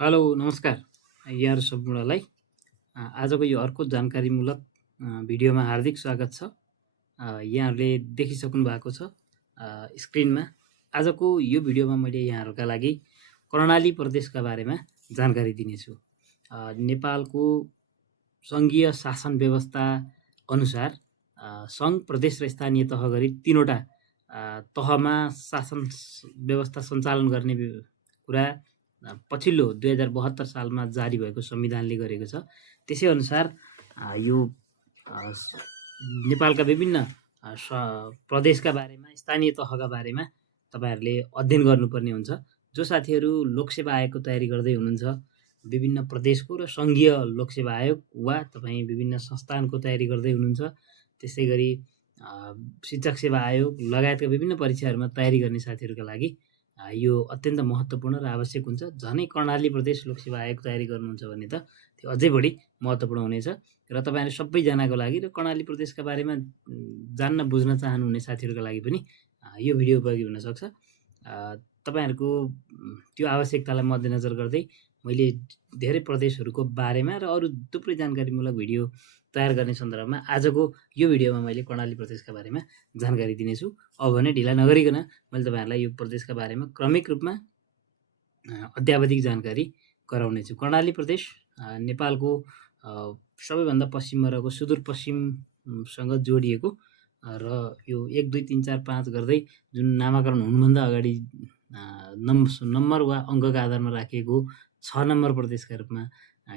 Hello नमस्कार यहाँहरू सम्पूर्णलाई आजको यो अर्को जानकारीमूलक भिडियोमा हार्दिक स्वागत छ। यहाँहरूले देखिसक्नु भएको छ स्क्रिनमा। आजको यो भिडियोमा मैले यहाँहरूका लागि कर्णाली प्रदेशका बारेमा जानकारी दिनेछु। नेपालको सङ्घीय शासन व्यवस्था अनुसार सङ्घ प्रदेश र स्थानीय तह गरी तीनवटा तहमा शासन व्यवस्था सञ्चालन गर्ने कुरा पछिल्लो 2072 सालमा जारी भएको संविधानले गरेको छ। त्यसै अनुसार यो नेपालका विभिन्न प्रदेशका बारेमा स्थानीय तहका बारेमा तपाईहरूले अध्ययन गर्नुपर्ने हुन्छ। जो साथीहरू लोकसेवा आयोगको तयारी गर्दै हुनुहुन्छ, विभिन्न प्रदेशको र सङ्घीय लोकसेवा आयोग वा तपाईँ विभिन्न संस्थानको तयारी गर्दै हुनुहुन्छ, त्यसै गरी शिक्षक सेवा आयोग लगायतका विभिन्न परीक्षाहरूमा तयारी गर्ने साथीहरूका लागि यो अत्यन्त महत्त्वपूर्ण र आवश्यक हुन्छ। झनै कर्णाली प्रदेश लोकसेवा आयोग तयारी गर्नुहुन्छ भने त त्यो अझै बढी महत्त्वपूर्ण हुनेछ। र तपाईँहरू सबैजनाको लागि र कर्णाली प्रदेशका बारेमा जान्न बुझ्न चाहनुहुने साथीहरूका लागि पनि यो भिडियो उपयोगी हुनसक्छ। तपाईँहरूको त्यो आवश्यकतालाई मध्यनजर गर्दै मैले धेरै प्रदेशहरूको बारेमा र अरू थुप्रै जानकारीमूलक भिडियो तयार गर्ने सन्दर्भमा आजको यो भिडियोमा मैले कर्णाली प्रदेशका बारेमा जानकारी दिनेछु। अब भने ढिला नगरिकन मैले तपाईँहरूलाई यो प्रदेशका बारेमा क्रमिक रूपमा अध्यावधिक जानकारी गराउनेछु। कर्णाली प्रदेश नेपालको सबैभन्दा पश्चिममा रहेको सुदूरपश्चिमसँग जोडिएको र यो 1, 2, 3, 4, 5 गर्दै जुन नामाकरण हुनुभन्दा अगाडि नम्बर वा अङ्कका आधारमा राखिएको 6 नम्बर प्रदेशका रूपमा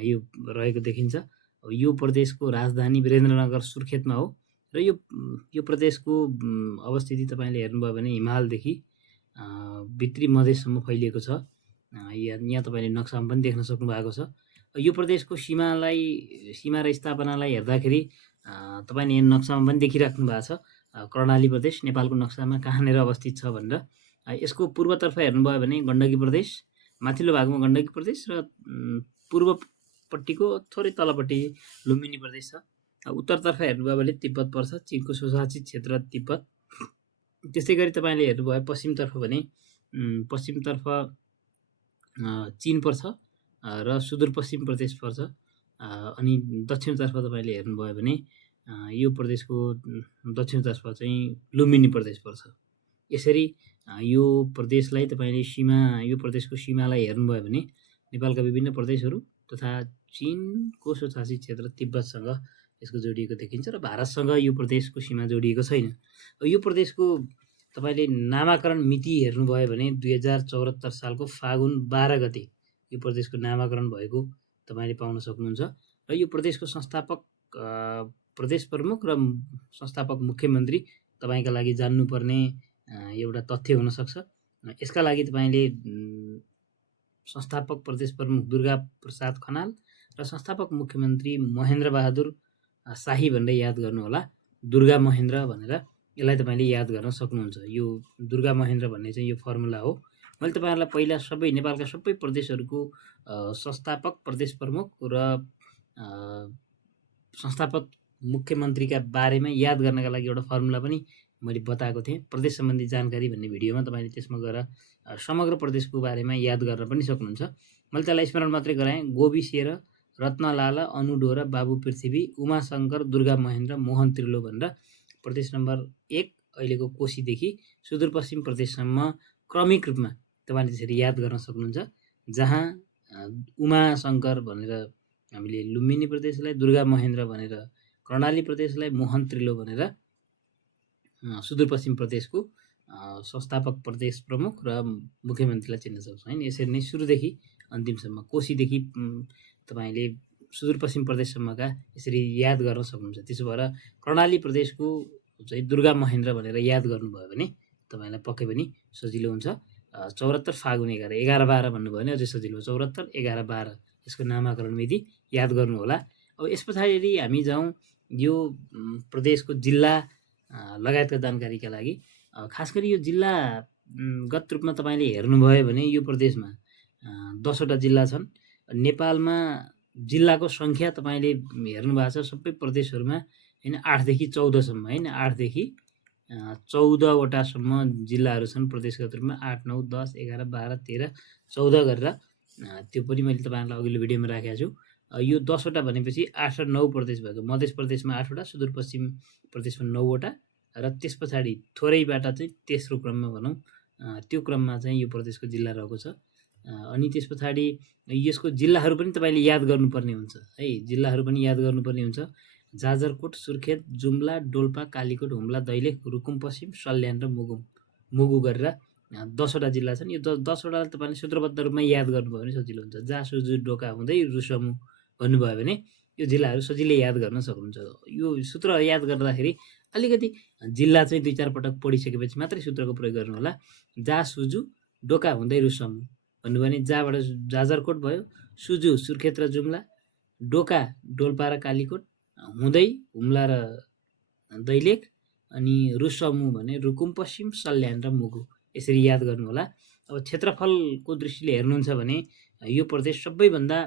यो रहेको देखिन्छ। यो प्रदेशको राजधानी वीरेन्द्रनगर सुर्खेतमा हो र यो प्रदेशको अवस्थिति तपाईँले हेर्नुभयो भने हिमालदेखि भित्री मधेससम्म फैलिएको छ। यहाँ तपाईँले नक्सामा पनि देख्न सक्नु भएको छ। यो प्रदेशको सीमा र स्थापनालाई हेर्दाखेरि तपाईँले यहाँ नक्सामा पनि देखिराख्नु भएको छ। कर्णाली प्रदेश नेपालको नक्सामा कहाँनिर अवस्थित छ भनेर। यसको पूर्वतर्फ हेर्नुभयो भने गण्डकी प्रदेश, माथिल्लो भागमा गण्डकी प्रदेश र पूर्वपट्टिको थोरै तलपट्टि लुम्बिनी प्रदेश छ। उत्तरतर्फ हेर्नुभयो भने तिब्बत पर्छ, चिनको स्वशासित क्षेत्र तिब्बत। त्यसै गरी तपाईँले हेर्नुभयो पश्चिमतर्फ भने पश्चिमतर्फ चिन पर्छ र सुदूरपश्चिम प्रदेश पर्छ। अनि दक्षिणतर्फ तपाईँले हेर्नुभयो भने यो प्रदेशको दक्षिणतर्फ चाहिँ लुम्बिनी प्रदेश पर्छ। यसरी यो प्रदेशलाई तपाईँले यो प्रदेशको सीमालाई हेर्नुभयो भने नेपालका विभिन्न प्रदेशहरू तथा चिनको स्वशासित क्षेत्र तिब्बतसँग यसको जोडिएको देखिन्छ र भारतसँग यो प्रदेशको सीमा जोडिएको छैन। यो प्रदेशको तपाईँले नामाकरण मिति हेर्नुभयो भने 2074 सालको फागुन 12 गते यो प्रदेशको नामाकरण भएको तपाईँले पाउन सक्नुहुन्छ। र यो प्रदेशको संस्थापक प्रदेश प्रमुख र संस्थापक मुख्यमन्त्री तपाईँका लागि जान्नुपर्ने एउटा तथ्य हुनसक्छ। यसका लागि तपाईँले संस्थापक प्रदेश प्रमुख दुर्गा प्रसाद खनाल र संस्थापक मुख्यमन्त्री महेन्द्र बहादुर शाही भनेर याद गर्नुहोला। दुर्गा महेन्द्र भनेर यसलाई तपाईँले याद गर्न सक्नुहुन्छ। यो दुर्गा महेन्द्र भन्ने चाहिँ यो फर्मुला हो। मैले तपाईँहरूलाई पहिला नेपालका सबै प्रदेशहरूको संस्थापक प्रदेश प्रमुख र संस्थापक मुख्यमन्त्रीका बारेमा याद गर्नका लागि एउटा फर्मुला पनि मैले बताएको थिएँ। प्रदेश सम्बन्धी जानकारी भन्ने भिडियोमा तपाईँले त्यसमा गएर समग्र प्रदेशको बारेमा याद गर्न पनि सक्नुहुन्छ। मैले त्यसलाई स्मरण मात्रै गराएँ। गोबी शेर, रत्नलाल, अनुडोर, बाबु पृथ्वी, उमाशङ्कर, दुर्गा महेन्द्र, मोहन त्रिलो भनेर प्रदेश नम्बर 1 अहिलेको कोशीदेखि सुदूरपश्चिम प्रदेशसम्म क्रमिक रूपमा तपाईँले त्यसरी याद गर्न सक्नुहुन्छ। जहाँ उमाशङ्कर भनेर हामीले लुम्बिनी प्रदेशलाई, दुर्गा महेन्द्र भनेर कर्णाली प्रदेशलाई, मोहन त्रिलो भनेर सुदूरपश्चिम प्रदेशको संस्थापक प्रदेश प्रमुख र मुख्यमन्त्रीलाई चिन्न सक्छौँ हैन। यसरी नै सुरुदेखि अन्तिमसम्म कोशीदेखि तपाईँले सुदूरपश्चिम प्रदेशसम्मका यसरी याद गर्न सक्नुहुन्छ। त्यसो भएर कर्णाली प्रदेशको चाहिँ दुर्गा महेन्द्र भनेर याद गर्नुभयो भने तपाईँलाई पक्कै पनि सजिलो हुन्छ। 74 फागुन 11 भन्नुभयो भने अझै सजिलो। 74 11 12 यसको नामाकरण मिति याद गर्नुहोला। अब यस पछाडि हामी जाउँ यो प्रदेशको जिल्ला लगायतका जानकारीका लागि। खास गरी यो जिल्लागत रूपमा तपाईँले हेर्नुभयो भने यो प्रदेशमा 10वटा जिल्ला छन्। नेपालमा जिल्लाको सङ्ख्या तपाईँले हेर्नुभएको छ सबै प्रदेशहरूमा हैन 8 देखि 14 सम्म हैन 8 देखि 14वटासम्म जिल्लाहरू छन् प्रदेशगत रूपमा। 8, 9, 10, 11, 12, 13, 14 गरेर त्यो पनि मैले तपाईँहरूलाई अघिल्लो भिडियोमा राखेको छु। यो 10वटा भनेपछि 8 र 9 प्रदेश भएको। मध्य प्रदेशमा 8वटा, सुदूरपश्चिम प्रदेशमा 9वटा र त्यस पछाडि थोरैबाट चाहिँ तेस्रो क्रममा भनौँ त्यो क्रममा चाहिँ यो प्रदेशको जिल्ला रहेको छ। अनि त्यस पछाडि यसको जिल्लाहरू पनि तपाईँले याद गर्नुपर्ने हुन्छ है। जिल्लाहरू पनि याद गर्नुपर्ने हुन्छ। जाजरकोट, सुर्खेत, जुम्ला, डोल्पा, कालीकोट, हुम्ला, दैलेख, रुकुम पश्चिम, सल्यान र मुगु गरेर 10वटा जिल्ला छन्। यो 10वटा तपाईँले सूत्रबद्ध रूपमा याद गर्नुभयो भने सजिलो हुन्छ। जासुजु डोका हुँदै रुसमु भन्नुभयो भने यो जिल्लाहरू सजिलै याद गर्न सक्नुहुन्छ। यो सूत्र याद गर्दाखेरि अलिकति जिल्ला चाहिँ 2-4 पटक पढिसकेपछि मात्रै सूत्रको प्रयोग गर्नु होला। जासुजु डोका हुँदै रुसमु भन्नुभयो भने जाबाट जाजरकोट भयो, सुजु सुर्खेत र जुम्ला, डोका डोल्पा र कालीकोट, हुँदै हुम्ला र दैलेख, अनि रुसमु भने रुकुम पश्चिम, सल्यान र मुगु। यसरी याद गर्नु होला। अब क्षेत्रफलको दृष्टिले हेर्नुहुन्छ भने यो प्रदेश सबैभन्दा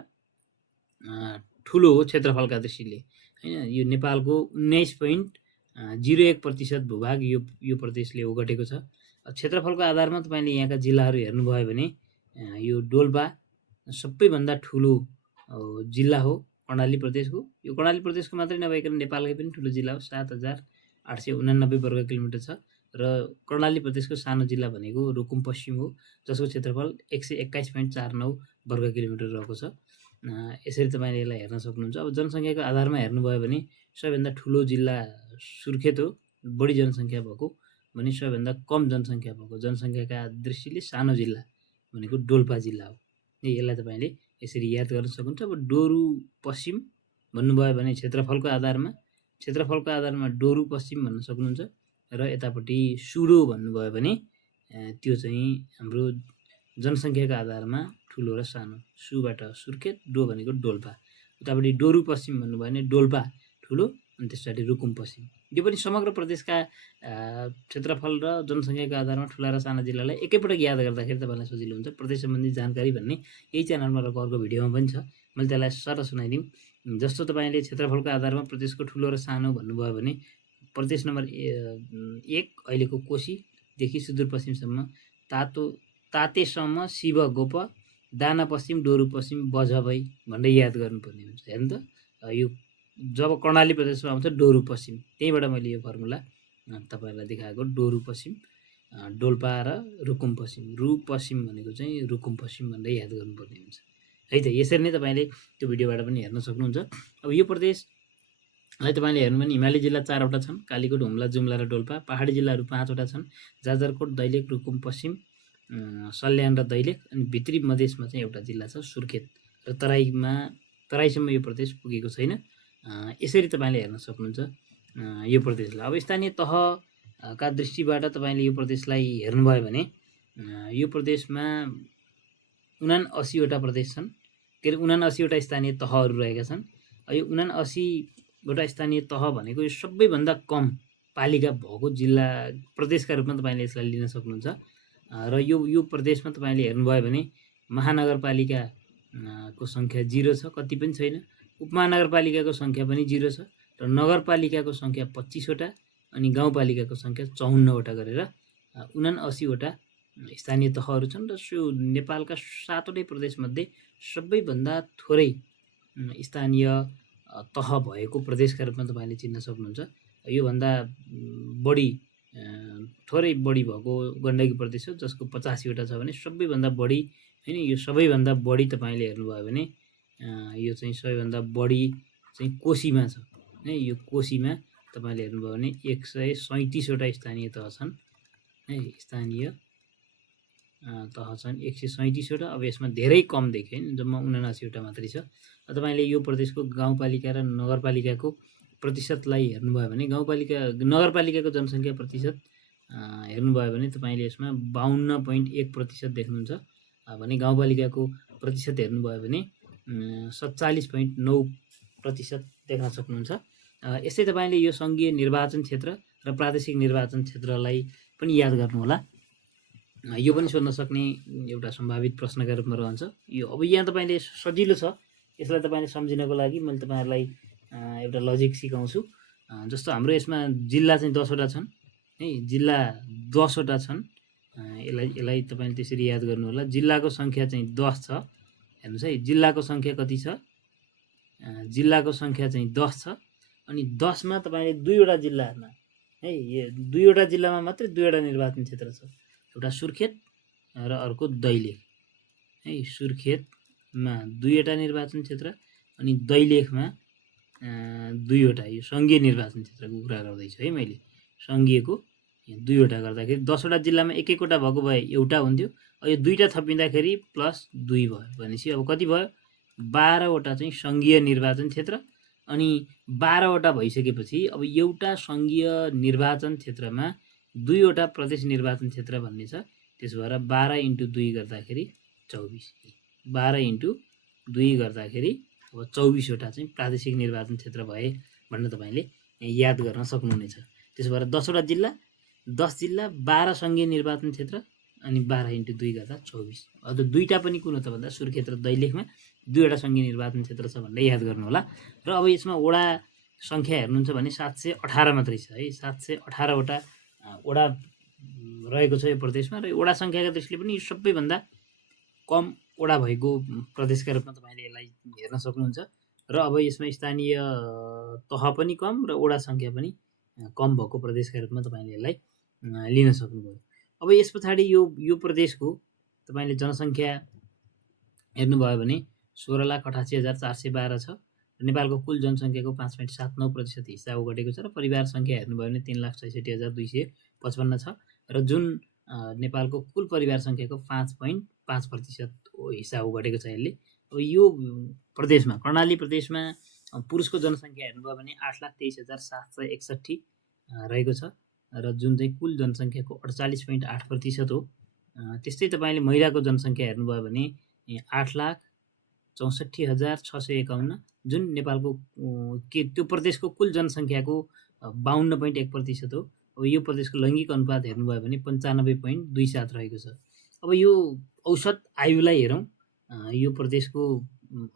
ठुलो हो क्षेत्रफलका दृष्टिले हैन। यो नेपालको 19.01% भूभाग यो प्रदेशले ओगटेको छ। क्षेत्रफलको आधारमा तपाईँले यहाँका जिल्लाहरू हेर्नुभयो भने यो डोल्पा सबैभन्दा ठुलो जिल्ला हो कर्णाली प्रदेशको। यो कर्णाली प्रदेशको मात्रै नभइकन नेपालकै पनि ठुलो जिल्ला हो। 7,889 वर्ग किलोमिटर छ र कर्णाली प्रदेशको सानो जिल्ला भनेको रुकुम पश्चिम हो, जसको क्षेत्रफल 121.49 वर्ग किलोमिटर रहेको छ। यसरी तपाईँले यसलाई हेर्न सक्नुहुन्छ। अब जनसङ्ख्याको आधारमा हेर्नुभयो भने सबैभन्दा ठुलो जिल्ला सुर्खेत हो, बढी जनसङ्ख्या भएको भने सबैभन्दा कम जनसङ्ख्या भएको जनसङ्ख्याका दृष्टिले सानो जिल्ला भनेको डोल्पा जिल्ला हो। यसलाई तपाईँले यसरी याद गर्न सक्नुहुन्छ। अब डोरु पश्चिम भन्नुभयो भने क्षेत्रफलको आधारमा डोरु पश्चिम भन्न सक्नुहुन्छ र यतापट्टि सुडो भन्नुभयो भने त्यो चाहिँ हाम्रो जनसङ्ख्याका आधारमा ठुलो र सानो। सुबाट सुर्खेत, डो भनेको डोल्पा। उतापट्टि डोरु पश्चिम भन्नुभयो भने डोल्पा ठुलो, अनि त्यस पछाडि रुकुम पश्चिम। यो पनि समग्र प्रदेशका क्षेत्रफल र जनसङ्ख्याको आधारमा ठुला र साना जिल्लालाई एकैपटक याद गर्दाखेरि तपाईँलाई सजिलो हुन्छ। प्रदेश सम्बन्धी जानकारी भन्ने यही च्यानलमा रहेको अर्को भिडियोमा पनि छ, मैले त्यसलाई सर सुनाइदिउँ। जस्तो तपाईँले क्षेत्रफलको आधारमा प्रदेशको ठुलो र सानो भन्नुभयो भने प्रदेश नम्बर 1 अहिलेको कोशीदेखि सुदूरपश्चिमसम्म तातेसम्म, शिवगोप, दाना पश्चिम, डोरु पश्चिम, बझभई भनेर याद गर्नुपर्ने हुन्छ। हेर्नु त, यो जब कर्णाली प्रदेशमा आउँछ डोरु पश्चिम, त्यहीँबाट मैले यो फर्मुला तपाईँहरूलाई देखाएको। डोरु पश्चिम, डोल्पा र रुकुम पश्चिम। रु पश्चिम भनेको चाहिँ रुकुम पश्चिम भनेर याद गर्नुपर्ने हुन्छ है त। यसरी नै तपाईँले त्यो भिडियोबाट पनि हेर्न सक्नुहुन्छ। अब यो प्रदेशलाई तपाईँले हेर्नु भने हिमाली जिल्ला 4वटा छन्, कालीकोट, हुम्ला, जुम्ला र डोल्पा। पहाडी जिल्लाहरू 5वटा छन्, जाजरकोट, दैलेख, रुकुम पश्चिम, सल्यान र दैलेख। अनि भित्री मधेसमा चाहिँ एउटा जिल्ला छ सुर्खेत, र तराईसम्म यो प्रदेश पुगेको छैन। यसरी तपाईँले हेर्न सक्नुहुन्छ यो प्रदेशलाई। अब स्थानीय तहका दृष्टिबाट तपाईँले यो प्रदेशलाई हेर्नुभयो भने यो प्रदेशमा 79वटा प्रदेश छन्, के अरे 79वटा स्थानीय तहहरू रहेका छन्। यो 79वटा स्थानीय तह भनेको यो सबैभन्दा कम पालिका भएको जिल्ला प्रदेशका रूपमा तपाईँले यसलाई लिन सक्नुहुन्छ। र यो प्रदेशमा तपाईँले हेर्नुभयो भने महानगरपालिका को सङ्ख्या 0 छ, कति पनि छैन। उपमहानगरपालिकाको सङ्ख्या पनि 0 छ र नगरपालिकाको सङ्ख्या 25वटा अनि गाउँपालिकाको सङ्ख्या 54वटा गरेर 79वटा स्थानीय तहहरू छन्। र सो नेपालका 7वटै प्रदेशमध्ये सबैभन्दा थोरै स्थानीय तह भएको प्रदेशका रूपमा तपाईँले चिन्न सक्नुहुन्छ। योभन्दा थोरै बढी भएको गण्डकी प्रदेश हो, जसको 85वटा छ भने सबैभन्दा बढी हैन, यो सबैभन्दा बढी तपाईँले हेर्नुभयो भने यो चाहिँ सबैभन्दा बढी चाहिँ कोशीमा छ है। यो कोशीमा तपाईँले हेर्नुभयो भने 137वटा स्थानीय तह छन् है, स्थानीय तह छन् 137वटा। अब यसमा धेरै कम देख्यो हैन, जम्मा 79वटा मात्रै छ। तपाईँले यो प्रदेशको गाउँपालिका र नगरपालिकाको प्रतिशतलाई हेर्नुभयो भने नगरपालिकाको जनसङ्ख्या प्रतिशत हेर्नुभयो भने तपाईँले यसमा 52.1% देख्नुहुन्छ भने गाउँपालिकाको प्रतिशत हेर्नुभयो भने 47.9% देख्न सक्नुहुन्छ। यसै तपाईँले यो सङ्घीय निर्वाचन क्षेत्र र प्रादेशिक निर्वाचन क्षेत्रलाई पनि याद गर्नुहोला। यो पनि सोध्न सक्ने एउटा सम्भावित प्रश्नका रूपमा रहन्छ। अब यहाँ तपाईँले सजिलो छ, यसलाई तपाईँले सम्झिनको लागि मैले तपाईँहरूलाई एउटा लजिक सिकाउँछु। जस्तो हाम्रो यसमा जिल्ला चाहिँ 10वटा छन् है, जिल्ला 10वटा छन्। यसलाई तपाईँले त्यसरी याद गर्नु होला। जिल्लाको सङ्ख्या चाहिँ 10 छ हेर्नुहोस् है, जिल्लाको सङ्ख्या कति छ? जिल्लाको सङ्ख्या चाहिँ 10 छ। अनि 10 मा तपाईँले 2वटा जिल्लामा है, 2वटा जिल्लामा मात्रै 2वटा निर्वाचन क्षेत्र छ। एउटा सुर्खेत र अर्को दैलेख है। सुर्खेतमा 2वटा निर्वाचन क्षेत्र अनि दैलेखमा 2वटा। यो सङ्घीय निर्वाचन क्षेत्रको कुरा गर्दैछु है मैले। सङ्घीयको 2वटा गर्दाखेरि 10वटा जिल्लामा एक एकवटा भएको भए एउटा हुन्थ्यो। यो 2टा थपिँदाखेरि प्लस 2 भयो भनेपछि अब कति भयो? 12वटा चाहिँ सङ्घीय निर्वाचन क्षेत्र। अनि 12वटा भइसकेपछि अब एउटा सङ्घीय निर्वाचन क्षेत्रमा 2वटा प्रदेश निर्वाचन क्षेत्र भन्ने छ। त्यसो भएर 12 × 2 गर्दाखेरि 24। 12 × 2 गर्दाखेरि अब 24वटा चाहिँ प्रादेशिक निर्वाचन क्षेत्र भए भनेर तपाईँले याद गर्न सक्नुहुनेछ। त्यसो भएर 10वटा जिल्ला, 10 जिल्ला, 12 सङ्घीय निर्वाचन क्षेत्र अनि 12 × 2 गर्दा 24। अब 2टा पनि कुन हो त भन्दा सुर्खेत र दैलेखमा 2वटा सङ्घीय निर्वाचन क्षेत्र छ भनेर याद गर्नु होला। र अब यसमा वडा सङ्ख्या हेर्नुहुन्छ भने 718 मात्रै छ है। 718वटा वडा रहेको छ यो प्रदेशमा। र वडा सङ्ख्याका दृष्टिले पनि सबैभन्दा कम वडा भएको प्रदेशका रूपमा तपाईँले यसलाई हेर्न सक्नुहुन्छ। र अब यसमा स्थानीय तह पनि कम र वडा सङ्ख्या पनि कम भएको प्रदेशका रूपमा तपाईँले यसलाई लिन सक्नुभयो। अब यस पछाडि यो प्रदेशको तपाईँले जनसङ्ख्या हेर्नुभयो भने 16,88,412 छ। नेपालको कुल जनसङ्ख्याको 5.79% हिस्सा ओगटेको छ। र परिवार सङ्ख्या हेर्नुभयो भने 3,66,255 छ। र जुन नेपालको कुल परिवार सङ्ख्याको 5.5% हिस्सा ओगटेको छ यसले। अब यो प्रदेशमा, कर्णाली प्रदेशमा पुरुषको जनसङ्ख्या हेर्नुभयो भने 8,23,761 रहेको छ। र जुन चाहिँ कुल जनसङ्ख्याको 48.8% हो। त्यस्तै तपाईँले महिलाको जनसङ्ख्या हेर्नुभयो भने 8,64,651 जुन नेपालको त्यो प्रदेशको कुल जनसङ्ख्याको 52.1% हो। अब यो प्रदेशको लैङ्गिक अनुपात हेर्नुभयो भने 95.27 रहेको छ। अब यो औसत आयुलाई हेरौँ। यो प्रदेशको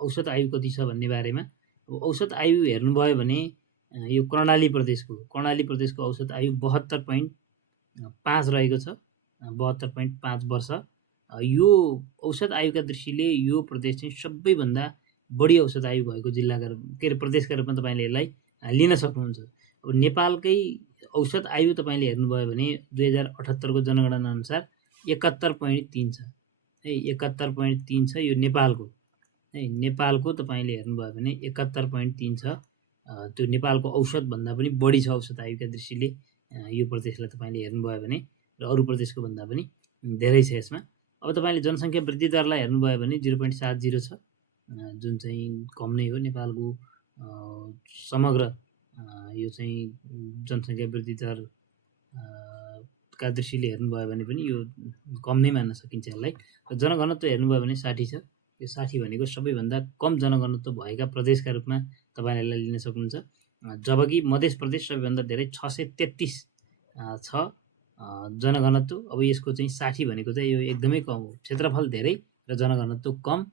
औसत आयु कति छ भन्ने बारेमा। अब औसत आयु हेर्नुभयो भने यो कर्णाली प्रदेशको औसत आयु 72.5 रहेको छ। 72.5 वर्ष। यो औसत आयुका दृष्टिले यो प्रदेश चाहिँ सबैभन्दा बढी औसत आयु भएको जिल्लाका प्रदेशका रूपमा तपाईँले यसलाई लिन सक्नुहुन्छ। अब नेपालकै औसत आयु तपाईँले हेर्नुभयो भने 2078 को जनगणना अनुसार 71.3 छ है। 71.3 छ यो नेपालको है। नेपालको तपाईँले हेर्नुभयो भने 71.3 छ। त्यो नेपालको औसतभन्दा पनि बढी छ औसत आयुका दृष्टिले यो प्रदेशलाई तपाईँले हेर्नुभयो भने। र अरू प्रदेशको भन्दा पनि धेरै छ यसमा। अब तपाईँले जनसङ्ख्या वृद्धि दरलाई हेर्नुभयो भने 0.70 छ, जुन चाहिँ कम नै हो। नेपालको समग्र यो चाहिँ जनसङ्ख्या वृद्धि दर का दृष्टिले हेर्नुभयो भने पनि यो कम नै मान्न सकिन्छ यसलाई। र जनघनत्व हेर्नुभयो भने 60 छ। यो 60 भनेको सबैभन्दा कम जनघनत्व भएका प्रदेशका रूपमा तपाईँले यसलाई लिन सक्नुहुन्छ। जबकि मध्य प्रदेश सबैभन्दा धेरै 633 छ जनघनत्व। अब यसको चाहिँ 60 भनेको चाहिँ यो एकदमै कम हो। क्षेत्रफल धेरै र जनघनत्व कम,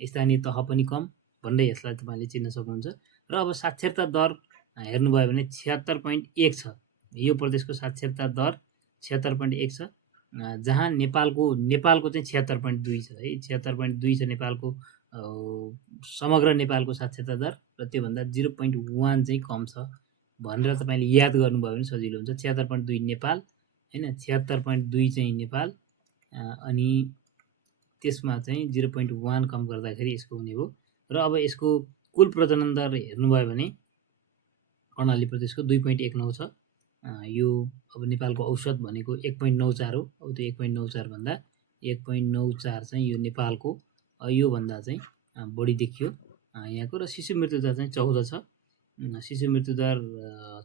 स्थानीय तह पनि कम भन्दै यसलाई तपाईँले चिन्न सक्नुहुन्छ। र अब साक्षरता दर हेर्नुभयो भने 76.1 छ। यो प्रदेशको साक्षरता दर 76.1 छ। जहाँ नेपालको चाहिँ 76.2 छ है। 76.2 छ नेपालको समग्र नेपालको साक्षरता दर। र त्योभन्दा 0.1 चाहिँ कम छ भनेर तपाईँले याद गर्नुभयो भने सजिलो हुन्छ। 76.2 नेपाल हैन, 76.2 चाहिँ नेपाल। अनि त्यसमा चाहिँ 0.1 कम गर्दाखेरि यसको हुने हो। र अब यसको कुल प्रजनन दर हेर्नुभयो भने कर्णाली प्रदेशको 2.19 छ। यो अब नेपालको औसत भनेको 1.94 हो। अब त्यो 1.94 भन्दा 1.94 चाहिँ यो नेपालको योभन्दा चाहिँ बढी देखियो यहाँको। र शिशु मृत्यु दर चाहिँ 14 छ। शिशु मृत्यु दर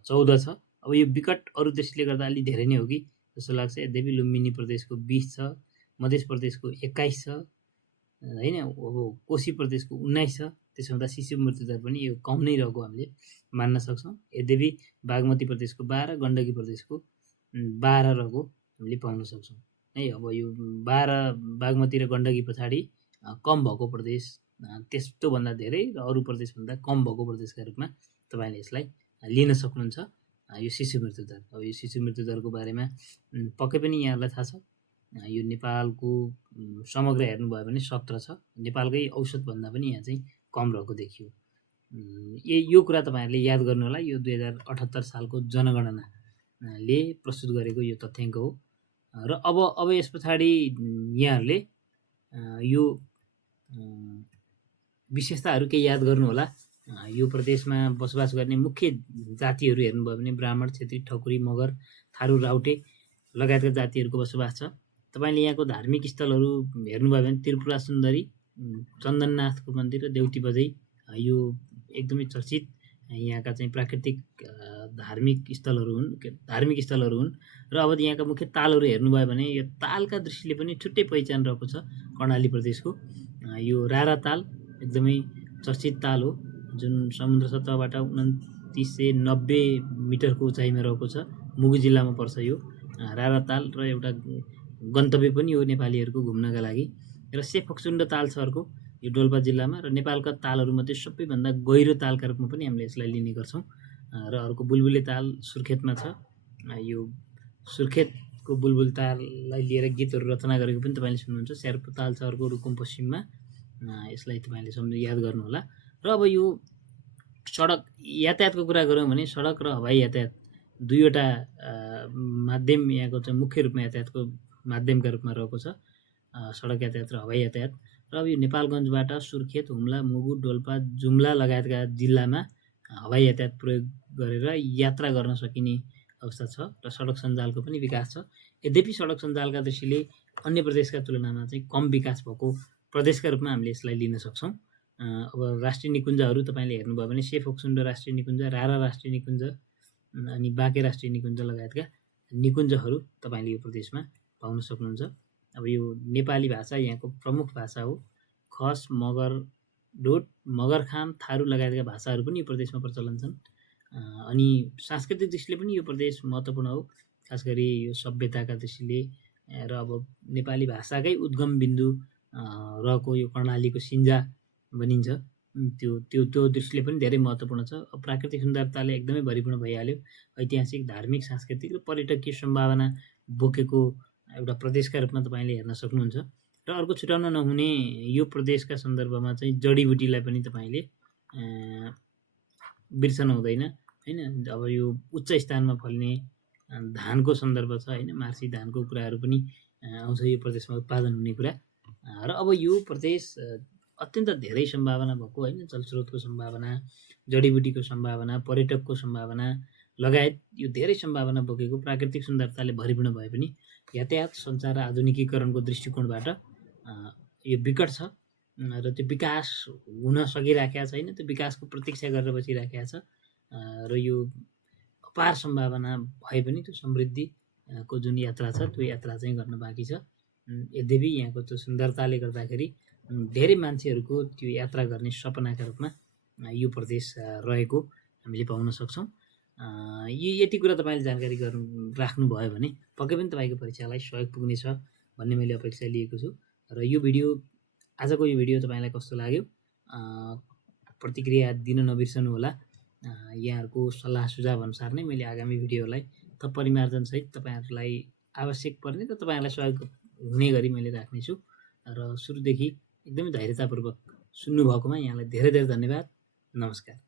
14 छ। अब यो विकट अरू दृष्टिले गर्दा अलि धेरै नै हो कि जस्तो लाग्छ। यद्यपि लुम्बिनी प्रदेशको 20 छ, मध्य प्रदेशको 21 छ हैन, अब कोशी प्रदेशको 19 छ। त्यसो हुँदा शिशु मृत्यु दर पनि यो कम नै रहेको हामीले मान्न सक्छौँ। यद्यपि बागमती प्रदेशको 12, गण्डकी प्रदेशको 12 रहेको हामीले पाउन सक्छौँ है। अब यो 12 बागमती र गण्डकी पछाडि कम भएको प्रदेश त्यस्तोभन्दा धेरै र अरू प्रदेशभन्दा कम भएको प्रदेशका रूपमा तपाईँले यसलाई लिन सक्नुहुन्छ। यो शिशु मृत्यु दर। अब यो शिशु मृत्यु दरको बारेमा पक्कै पनि यहाँलाई थाहा छ। यो नेपालको समग्र हेर्नुभयो भने 17 छ। नेपालकै औसतभन्दा पनि यहाँ चाहिँ कम रहेको देखियो। यो कुरा तपाईँहरूले याद गर्नु होला। यो 2078 सालको जनगणनाले प्रस्तुत गरेको यो तथ्याङ्क हो। र अब यस पछाडि यहाँहरूले यो विशेषताहरू केही याद गर्नु होला। यो प्रदेशमा बसोबास गर्ने मुख्य जातिहरू हेर्नुभयो भने ब्राह्मण, क्षेत्री, ठकुरी, मगर, थारू, राउटे लगायतका जातिहरूको बसोबास छ। तपाईँले यहाँको धार्मिक स्थलहरू हेर्नुभयो भने त्रिपुरा सुन्दरी, चन्दननाथको मन्दिर र देउटी बजै यो एकदमै चर्चित यहाँका चाहिँ प्राकृतिक धार्मिक स्थलहरू हुन्। र अब यहाँका मुख्य तालहरू हेर्नुभयो भने यो तालका दृष्टिले पनि छुट्टै पहिचान रहेको छ कर्णाली प्रदेशको। यो रारा ताल एकदमै चर्चित ताल हो, जुन समुद्र सतहबाट 2990 मिटरको उचाइमा रहेको छ। मुगु जिल्लामा पर्छ यो रारा ताल, र एउटा गन्तव्य पनि हो नेपालीहरूको घुम्नका लागि। र सेफोक्सुन्ड ताल छ अर्को, यो डोल्पा जिल्लामा, र नेपालका तालहरूमध्ये सबैभन्दा गहिरो तालका रूपमा पनि हामीले यसलाई लिने गर्छौँ। र अर्को बुलबुले ताल सुर्खेतमा छ। यो सुर्खेतको बुलबुल ताललाई लिएर गीतहरू रचना गरेको पनि तपाईँले सुन्नुहुन्छ। स्यार्पो ताल छ अर्को रुकुम पश्चिममा, यसलाई तपाईँले याद गर्नु होला। र अब यो सडक यातायातको कुरा गऱ्यौँ भने सडक र हवाई यातायात दुईवटा माध्यम यहाँको चाहिँ मुख्य रूपमा यातायातको माध्यमका रूपमा रहेको छ, सडक यातायात र हवाई यातायात। र अब यो नेपालगञ्जबाट सुर्खेत, हुम्ला, मुगु, डोल्पा, जुम्ला लगायतका जिल्लामा हवाई यातायात प्रयोग गरेर यात्रा गर्न सकिने अवस्था छ, र सडक सञ्जालको पनि विकास छ। यद्यपि सडक सञ्जालका दृष्टिले अन्य प्रदेशका तुलनामा चाहिँ कम विकास भएको प्रदेशका रूपमा हामीले यसलाई लिन सक्छौँ। अब राष्ट्रिय निकुञ्जहरू तपाईँले हेर्नुभयो भने सेफोक्सुन्ड राष्ट्रिय निकुञ्ज, रारा राष्ट्रिय निकुञ्ज, अनि बाँके राष्ट्रिय निकुञ्ज लगायतका निकुञ्जहरू तपाईँले यो प्रदेशमा पाउन सक्नुहुन्छ। अब यो नेपाली भाषा यहाँको प्रमुख भाषा हो। खस, मगर, डोट, मगरखाम, थारू लगायतका भाषाहरू पनि यो प्रदेशमा प्रचलन छन्। अनि सांस्कृतिक दृष्टिले पनि यो प्रदेश महत्त्वपूर्ण हो, खास गरी यो सभ्यताका दृष्टिले। र अब नेपाली भाषाकै उद्गम बिन्दु रहेको यो कर्णालीको सिन्जा भनिन्छ, त्यो दृष्टिले पनि धेरै महत्त्वपूर्ण छ। प्राकृतिक सुन्दरताले एकदमै भरिपूर्ण भइहाल्यो। ऐतिहासिक, धार्मिक, सांस्कृतिक र पर्यटकीय सम्भावना बोकेको एउटा प्रदेशका रूपमा तपाईँले हेर्न सक्नुहुन्छ। र अर्को छुटाउन नहुने यो प्रदेशका सन्दर्भमा चाहिँ जडीबुटीलाई पनि तपाईँले बिर्सन हुँदैन होइन। अब यो उच्च स्थानमा फल्ने धानको सन्दर्भ छ होइन, मार्सी धानको कुराहरू पनि आउँछ यो प्रदेशमा उत्पादन हुने कुरा। र अब यो प्रदेश अत्यन्त धेरै सम्भावना भएको होइन, जलस्रोतको सम्भावना, जडीबुटीको सम्भावना, पर्यटकको सम्भावना लगायत यो धेरै सम्भावना बोकेको प्राकृतिक सुन्दरताले भरिपूर्ण भए पनि यातायात, सञ्चार र आधुनिकीकरणको दृष्टिकोणबाट यो विकट छ, र त्यो विकास हुन सकिराखेको छैन। त्यो विकासको प्रतीक्षा गरेर बसिराखेको छ, र यो अपार सम्भावना भए पनि त्यो समृद्धिको जुन यात्रा छ त्यो यात्रा चाहिँ गर्न बाँकी छ। यद्यपि यहाँको त्यो सुन्दरताले गर्दाखेरि धेरै मान्छेहरूको त्यो यात्रा गर्ने सपनाका रूपमा यो प्रदेश रहेको हामीले पाउन सक्छौँ। यति कुरा तपाईँले जानकारी राख्नुभयो भने पक्कै पनि तपाईँको परीक्षालाई सहयोग पुग्नेछ भन्ने मैले अपेक्षा लिएको छु। र यो आजको यो भिडियो तपाईँलाई कस्तो लाग्यो प्रतिक्रिया दिन नबिर्सनु होला। यहाँहरूको सल्लाह सुझाव अनुसार नै मैले आगामी भिडियोलाई थप परिमार्जनसहित तपाईँहरूलाई आवश्यक पर्ने र तपाईँहरूलाई सहयोग हुने गरी मैले राख्नेछु। र सुरुदेखि एकदमै धैर्यतापूर्वक सुन्नुभएकोमा यहाँलाई धेरै धेरै धन्यवाद। नमस्कार।